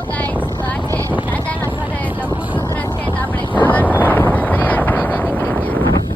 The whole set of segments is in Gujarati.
હેલો ગાઈસ, તો આજે દાદાના ઘરે લઘુ ગુજરાત છે, તો આપણે ખાવાનું તૈયાર થઈને નીકળી ગયા છે.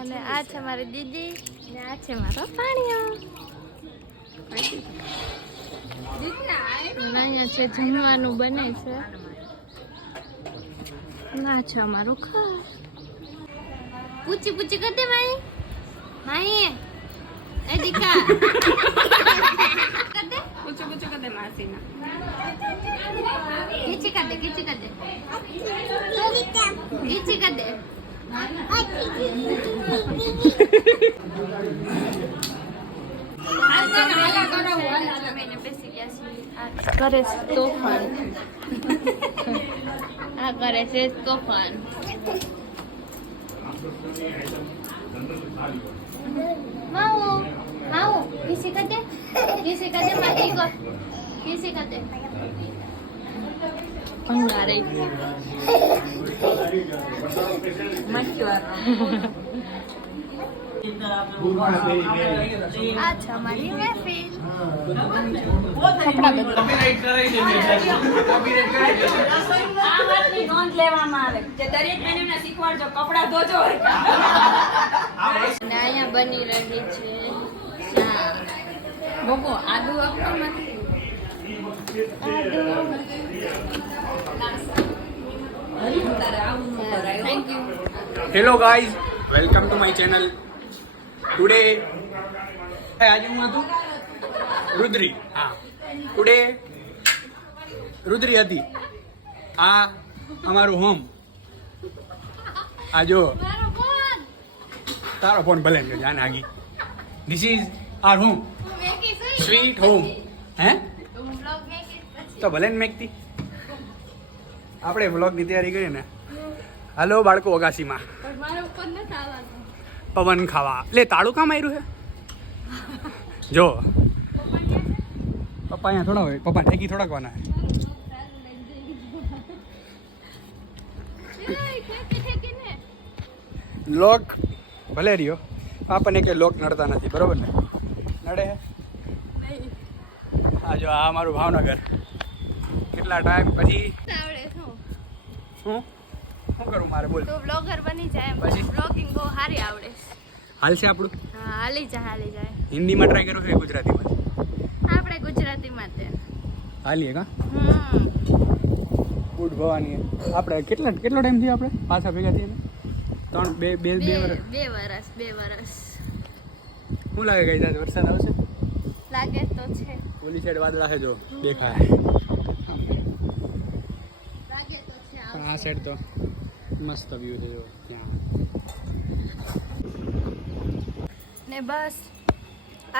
અને આ છે મારી દીદી ને આ છે મારો પાણીઓ. અહીંયા છે જમવાનું બને છે. ના છે અમારું ઘર. પૂછી પૂછી કરતે ભાઈ માહી એ દીકા કરતે પૂછી પૂછી કરતે માસીના ગીચી કરતે ગીચી કરતે ગીચી કરતે કરે તોફાન. આ કરે છે તોફાન. માવો માવો કિસી કરતે માટી કો કિસી કરતે અંગારે મસ્તવાર આ છે મારી મહેફિલ. કપડા નોંધ લેવામાં આવે જે દરેક મેન્યુને શીખવાડજો. કપડા ધોજો. અહીંયા બની રહી છે ચા. બોબો આદુ આપતો નથી. Thank you. Hello guys, welcome to my channel. Today આજે હું હતું રુદ્રી. હા, ટુડે રુદ્રી હતી. આ અમારું હોમ. આ જો તારો ફોન ભલે ને જાન આગી. This is our home, sweet home. હે તો ભલે ને મેકતી આપણે વ્લોગની તૈયારી કરી ને. હાલો બાળકો, અગાસીમાં પવન ખાવા. લે તાળું કામ આવ્યું છે જો. પપ્પા અહીંયા થોડા હોય, પપ્પા ઠેકી થોડાક વાના. લોક ભલે રહ્યો, આપણને કે લોક નડતા નથી, બરોબર ને? નડે આ જો. આ મારું ભાવનગર. કેટલા ટાઈમ પછી શું કરું મારે બોલ. તો બ્લોગર બની જાય એમ. પછી બ્લોગિંગ બહુ સારી આવડે. હાલ છે આપણું. હા, હાલી જાય. હિન્દીમાં ટ્રાય કર્યું છે, ગુજરાતીમાં? આપણે ગુજરાતીમાં તે હાલીએ કા ગુડ ભવાની. આપણે કેટલો ટાઈમ થયો આપણે પાછા ભેગા થઈએ? 3 2 વર્ષ. 2 વર્ષ. શું લાગે ગઈ આજે વરસાદ આવશે? લાગે તો છે. ઓલી સાઈડ વાદળા છે જો, દેખાય. લાગે તો છે. આ સાઈડ તો મસ્ત વ્યૂ છે જો ત્યાં. ને બસ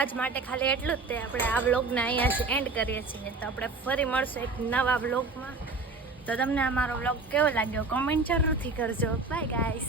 આજ માટે ખાલી એટલું જ તે. આપણે આ વ્લોગને અહીંયા જ એન્ડ કરીએ છીએ. તો આપણે ફરી મળશું એક નવા વ્લોગમાં. તો તમને અમારો વ્લોગ કેવો લાગ્યો કોમેન્ટ જરૂરથી કરજો. Bye guys.